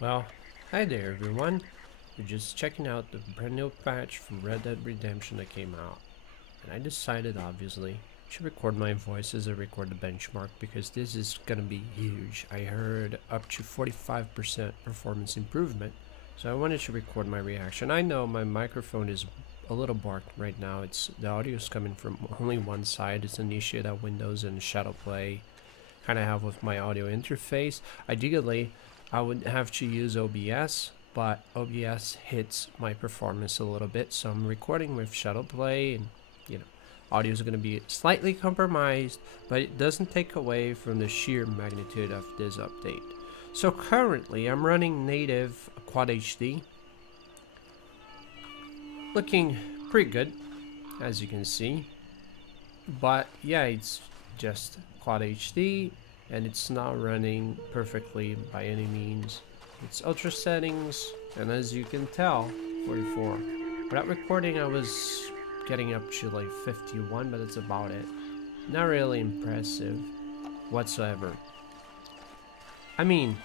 Well, hi there everyone. We're just checking out the brand new patch for Red Dead Redemption that came out. And I decided, obviously, to record my voice as I record the benchmark because this is gonna be huge. I heard up to 45% performance improvement, so I wanted to record my reaction. I know my microphone is a little barked right now. The audio is coming from only one side. It's an issue that Windows and Shadowplay kind of have with my audio interface. Ideally, I would have to use OBS, but OBS hits my performance a little bit, so I'm recording with Shadowplay, and audio is going to be slightly compromised, but it doesn't take away from the sheer magnitude of this update. So currently I'm running native Quad HD, looking pretty good as you can see, but yeah, it's just Quad HD and it's not running perfectly by any means. It's ultra settings, and as you can tell, 44. Without recording I was getting up to like 51, but that's about it. Not really impressive whatsoever. I mean,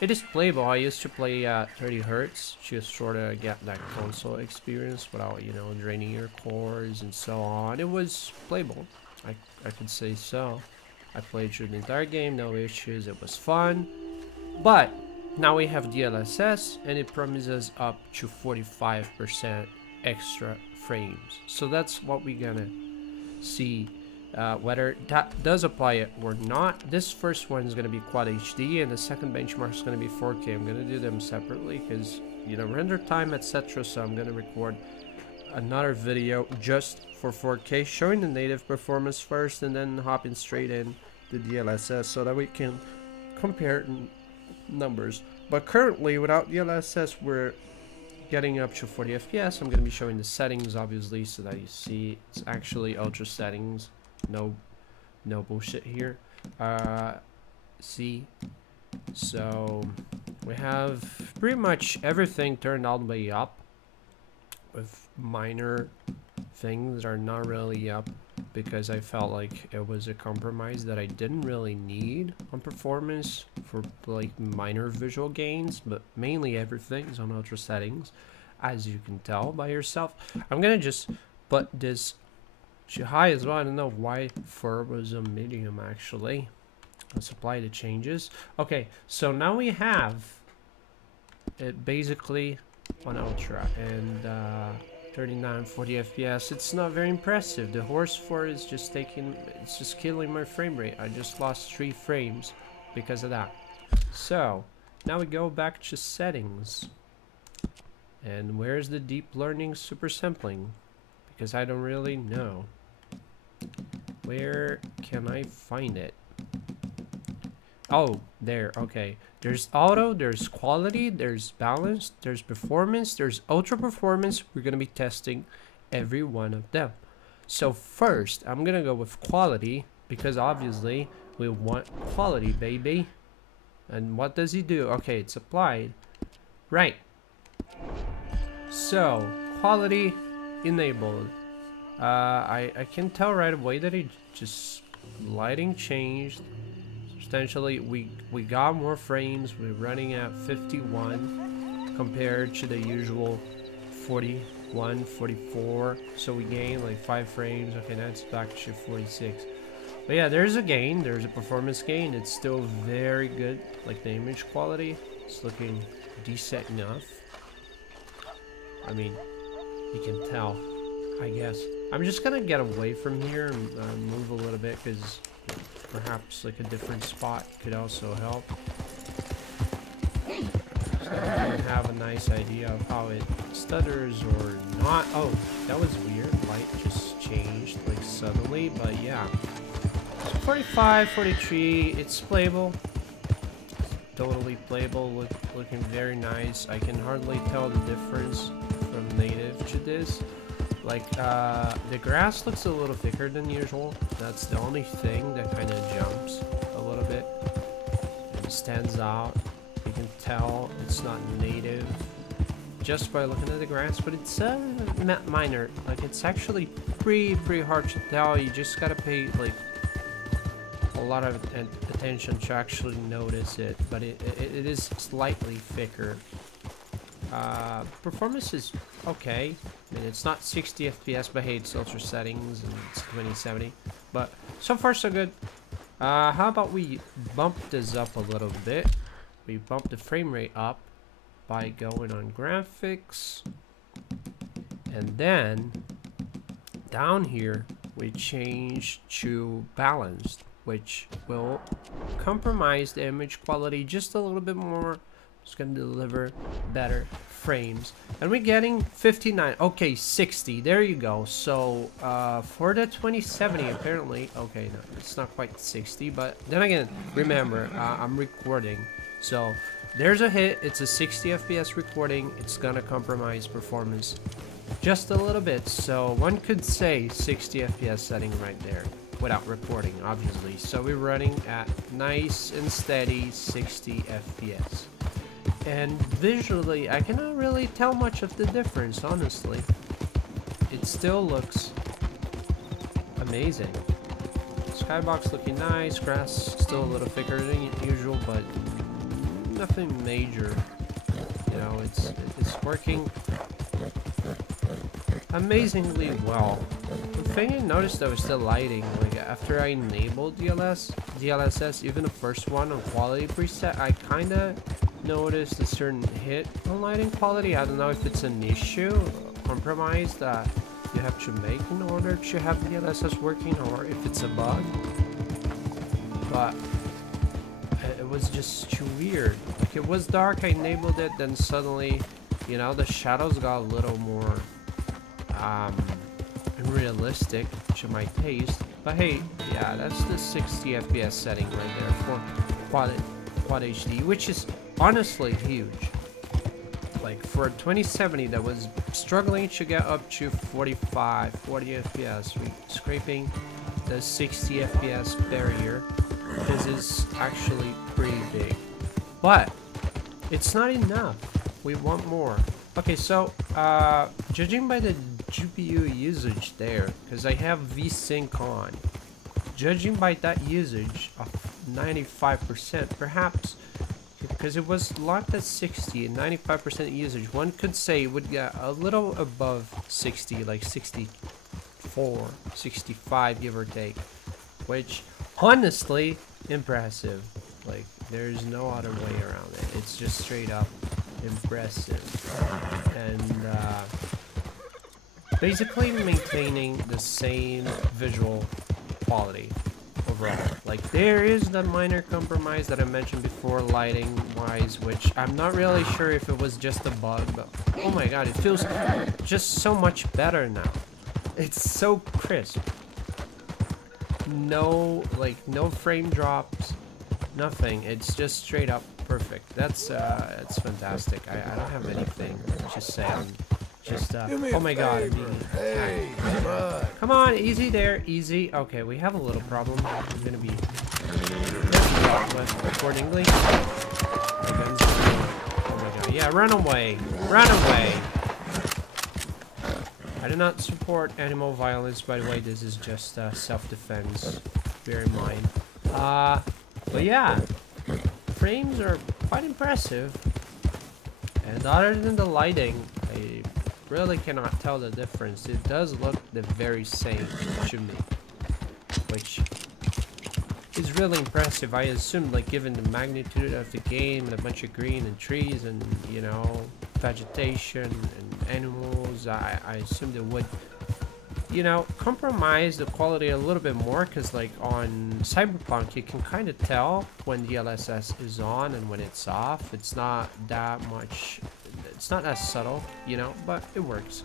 it is playable. I used to play at 30 Hz just sort of get that console experience without, draining your cores and so on. It was playable, I could say so. I played through the entire game, no issues, it was fun. But now we have DLSS and it promises up to 45% extra frames. So that's what we're gonna see, whether that does apply it or not. This first one is gonna be Quad HD and the second benchmark is gonna be 4K. I'm gonna do them separately because render time, etc. So I'm gonna record another video just for 4K, showing the native performance first and then hopping straight in the DLSS so that we can compare numbers. But currently without DLSS we're getting up to 40 FPS. I'm going to be showing the settings obviously so that you see it's actually ultra settings, no bullshit here. See, so we have pretty much everything turned all the way up, with minor things that are not really up because I felt like it was a compromise that I didn't really need on performance for like minor visual gains, but mainly everything's on ultra settings, as you can tell by yourself. I'm gonna just put this to high as well. I don't know why fur was a medium actually. Let's apply the changes. Okay, so now we have it basically on ultra and 39 40 FPS. It's not very impressive. The horse for is just it's just killing my frame rate. I just lost 3 frames because of that. So now we go back to settings, and where's the deep learning super sampling, because I don't really know. Where can I find it? Oh, there. Okay, there's auto, there's quality, there's balance, there's performance, there's ultra performance. We're gonna be testing every one of them. So first I'm gonna go with quality because obviously we want quality, baby. And what does he do? Okay, it's applied, right? So quality enabled. I can tell right away that it just lighting changed. Substantially, we got more frames. We're running at 51 compared to the usual 41, 44. So we gained like 5 frames. Okay, that's back to 46. But yeah, there's a gain. There's a performance gain. It's still very good. Like the image quality, it's looking decent enough. I mean, you can tell, I guess. I'm just gonna get away from here and move a little bit because perhaps like a different spot could also help. So I can have a nice idea of how it stutters or not. Oh, that was weird. Light just changed like suddenly, but yeah. So 45, 43, it's playable. Totally playable, looking very nice. I can hardly tell the difference from native to this. Like, the grass looks a little thicker than usual. That's the only thing that kind of jumps a little bit. It stands out. You can tell it's not native just by looking at the grass, but it's minor. Like, it's actually pretty hard to tell. You just gotta pay like a lot of attention to actually notice it, but it is slightly thicker. Performance is okay. I mean, it's not 60 FPS, but hey, it's ultra settings and it's 2070. But so far so good. How about we bump this up a little bit? We bump the frame rate up by going on graphics, and then down here we change to balanced, which will compromise the image quality just a little bit more. It's gonna deliver better frames, and we're getting 59. Okay, 60. There you go. So for the 2070, apparently, okay, no, it's not quite 60, but then again, remember, I'm recording, so there's a hit. It's a 60 FPS recording. It's gonna compromise performance just a little bit. So one could say 60 FPS setting right there without recording, obviously. So we're running at nice and steady 60 FPS. And visually, I cannot really tell much of the difference, honestly. It still looks amazing. Skybox looking nice, grass still a little thicker than usual, but nothing major. You know, it's working amazingly well. The thing I noticed though is the lighting. Like after I enabled DLSS, even the first one on quality preset, I kinda noticed a certain hit on lighting quality. I don't know if it's an issue, compromise that you have to make in order to have DLSS working, or if it's a bug. But it was just too weird. Like it was dark, I enabled it, then suddenly, you know, the shadows got a little more realistic to my taste. But hey, yeah, that's the 60 FPS setting right there for Quad HD, which is honestly huge. Like for a 2070 that was struggling to get up to 40 FPS, we scraping the 60 FPS barrier. This is actually pretty big, but it's not enough. We want more. Okay, so judging by the GPU usage there, because I have VSync on, judging by that usage of 95%, perhaps because it was locked at 60 and 95% usage, one could say it would get a little above 60, like 64, 65, give or take, which honestly impressive. Like there's no other way around it. It's just straight up impressive. And basically maintaining the same visual quality overall. Like there is that minor compromise that I mentioned before, lighting wise, which I'm not really sure if it was just a bug, but oh my god, it feels just so much better now. It's so crisp. No, like no frame drops, nothing. It's just straight up perfect. That's fantastic. I don't have anything to say. I'm just oh my god. Hey, come on, easy there, easy. Okay, we have a little problem. I'm gonna be accordingly. Oh my god, yeah, run away, run away. I do not support animal violence, by the way. This is just self-defense. Bear in mind. But yeah, frames are quite impressive. And other than the lighting, I really cannot tell the difference. It does look the very same to me, which is really impressive. I assumed, like, given the magnitude of the game and a bunch of green and trees and, you know, vegetation and animals, I assumed it would, you know, compromise the quality a little bit more, because like on Cyberpunk you can kind of tell when DLSS is on and when it's off. It's not that much, it's not as subtle, you know, but it works.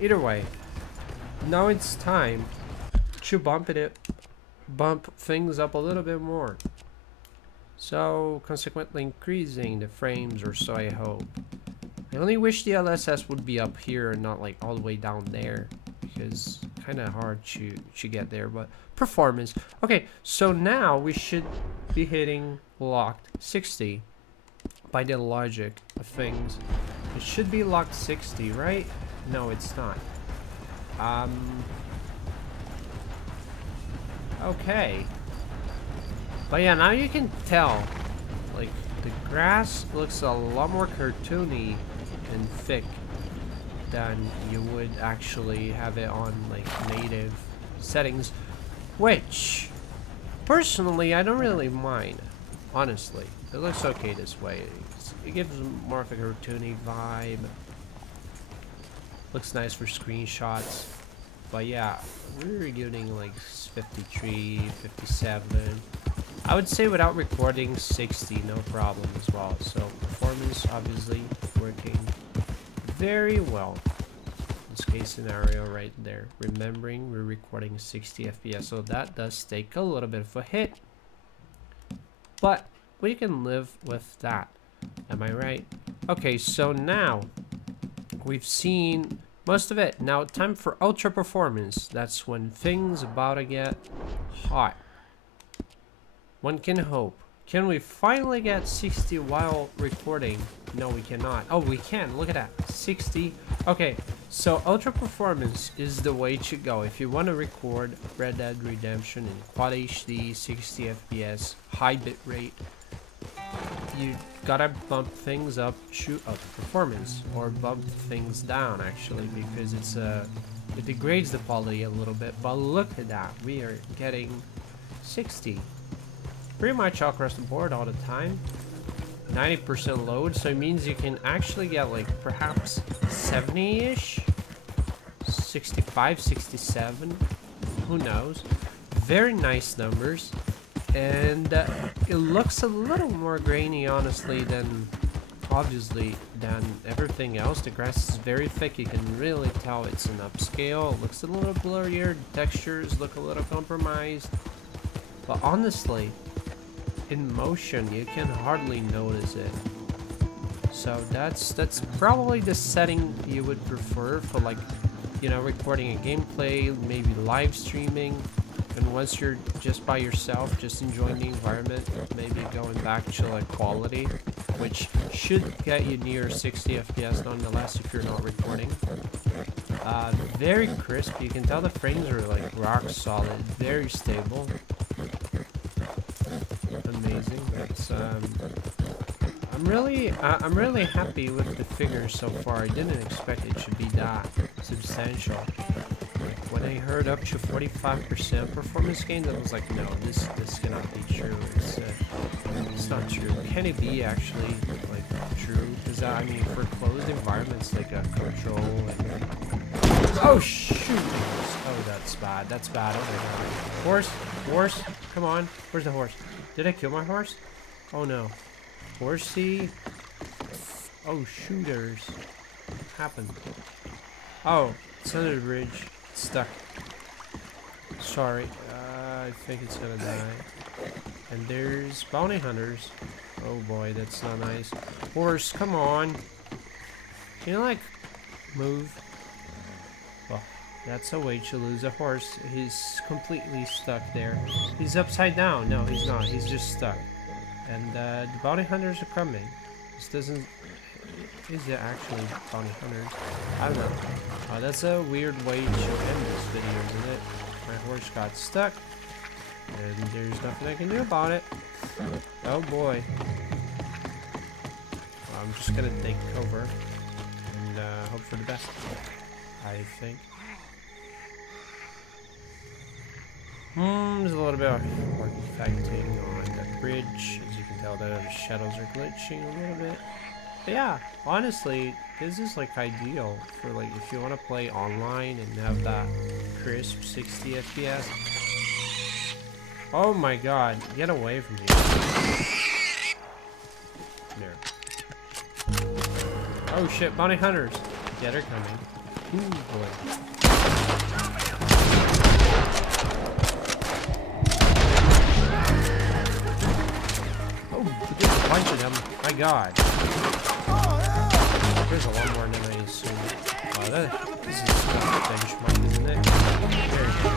Either way, now it's time to bump things up a little bit more, so consequently increasing the frames, or so I hope. I only wish the DLSS would be up here and not like all the way down there, because kind of hard to get there. But performance, okay, so now we should be hitting locked 60 by the logic of things. It should be locked 60, right? No, it's not. Okay, But yeah, now you can tell, like, the grass looks a lot more cartoony and thick than you would actually have it on, like, native settings, which, personally, I don't really mind, honestly. It looks okay this way. It gives more of a cartoony vibe. Looks nice for screenshots. But yeah, we're getting like 53, 57. I would say without recording 60, no problem as well. So performance obviously working very well. This case scenario right there. Remembering we're recording 60 FPS, so that does take a little bit of a hit. But we can live with that. Am I right? Okay, so now we've seen most of it. Now time for ultra performance. That's when things about to get hot. One can hope. Can we finally get 60 while recording? No, we cannot. Oh, we can. Look at that. 60. Okay, so ultra performance is the way to go. If you want to record Red Dead Redemption in Quad HD, 60 FPS, high bitrate, you gotta bump things up, shoot up performance, or bump things down actually, because it degrades the quality a little bit. But look at that, we are getting 60 pretty much all across the board all the time. 90% load, so it means you can actually get like perhaps 70-ish, 65, 67, who knows. Very nice numbers. And it looks a little more grainy, honestly, than obviously than everything else. The grass is very thick. You can really tell it's an upscale. It looks a little blurrier. The textures look a little compromised. But honestly, in motion, you can hardly notice it. So that's probably the setting you would prefer for, like, you know, recording a gameplay, maybe live streaming. And once you're just by yourself, just enjoying the environment, maybe going back to like quality, which should get you near 60 FPS nonetheless if you're not recording. Very crisp. You can tell the frames are like rock solid, very stable. Amazing. That's I'm really happy with the figures so far. I didn't expect it should be that substantial. When I heard up to 45% performance gain, I was like, no, this cannot be true. It's not true. Can it be actually like true? Because I mean, for closed environments like a control. And... Oh shoot! Oh, that's bad. That's bad. Oh my god. Horse, come on. Where's the horse? Did I kill my horse? Oh no. Horsey. Oh shooters. What happened? Oh, it's under the bridge. Stuck. Sorry. I think it's gonna die. And there's bounty hunters. Oh boy, that's not nice. Horse, come on. Can you like move? Well, that's a way to lose a horse. He's completely stuck there. He's upside down. No, he's not. He's just stuck. And the bounty hunters are coming. This doesn't... Is it actually bounty hunters? I don't know. That's a weird way to end this video, isn't it? My horse got stuck, and there's nothing I can do about it. Oh boy. I'm just gonna take cover and hope for the best, I think. There's a little bit of artifacting on that bridge. As you can tell, the shadows are glitching a little bit. But yeah, honestly, this is like ideal for like if you want to play online and have that crisp 60 FPS. Oh my god, get away from here. There. Oh shit, bounty hunters. Yeah, they're coming. Ooh boy. Oh, just a bunch of them. My god. There's a lot more than I assumed. This is benchmark, isn't it? There you go.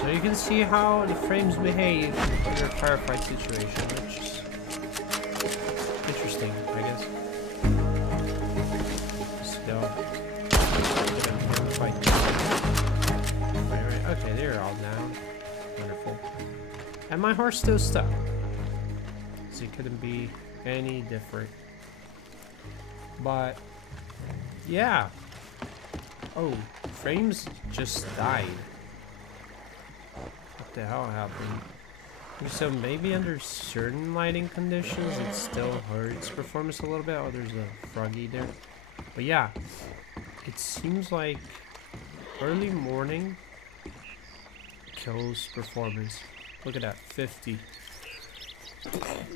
So you can see how the frames behave in a firefight situation, which is interesting, I guess. Let's go. Right. Okay, they're all down. Wonderful. And my horse still stuck. couldn't be any different. But yeah. Oh, frames just died. What the hell happened? So maybe under certain lighting conditions it still hurts performance a little bit. Oh, there's a froggy there. But yeah, it seems like early morning kills performance. Look at that, 50.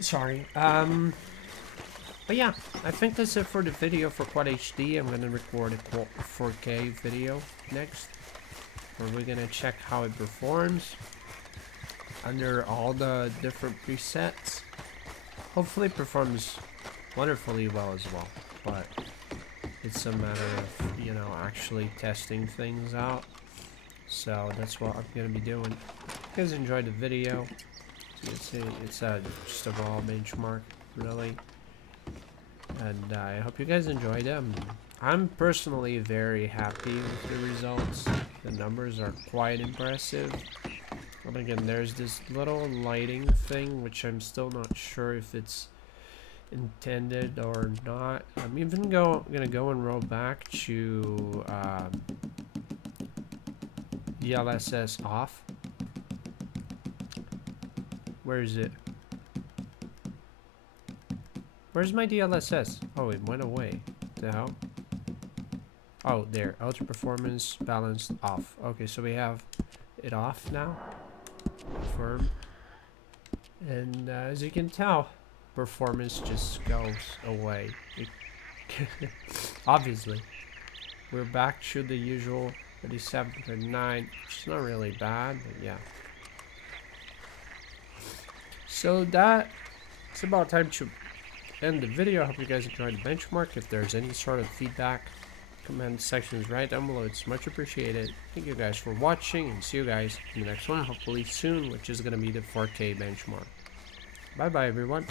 Sorry. But yeah, I think that's it for the video for Quad HD. I'm gonna record a 4K video next, where we're gonna check how it performs under all the different presets. Hopefully it performs wonderfully well as well, but it's a matter of, you know, actually testing things out. So that's what I'm gonna be doing. If you guys enjoyed the video, it's just a raw benchmark, really. And I hope you guys enjoyed them. I'm personally very happy with the results. The numbers are quite impressive. But again, there's this little lighting thing, which I'm still not sure if it's intended or not. I'm even gonna go and roll back to DLSS off. Where is it? Where's my DLSS? Oh, it went away. What the hell? Oh, there. Ultra performance balanced off. Okay, so we have it off now. Confirm. And as you can tell, performance just goes away. Obviously. We're back to the usual 37, 39. Which is not really bad, but yeah. So it's about time to end the video. I hope you guys enjoyed the benchmark. If there's any sort of feedback, comment sections right down below. It's much appreciated. Thank you guys for watching, and see you guys in the next one, hopefully soon, which is going to be the 4K benchmark. Bye bye everyone.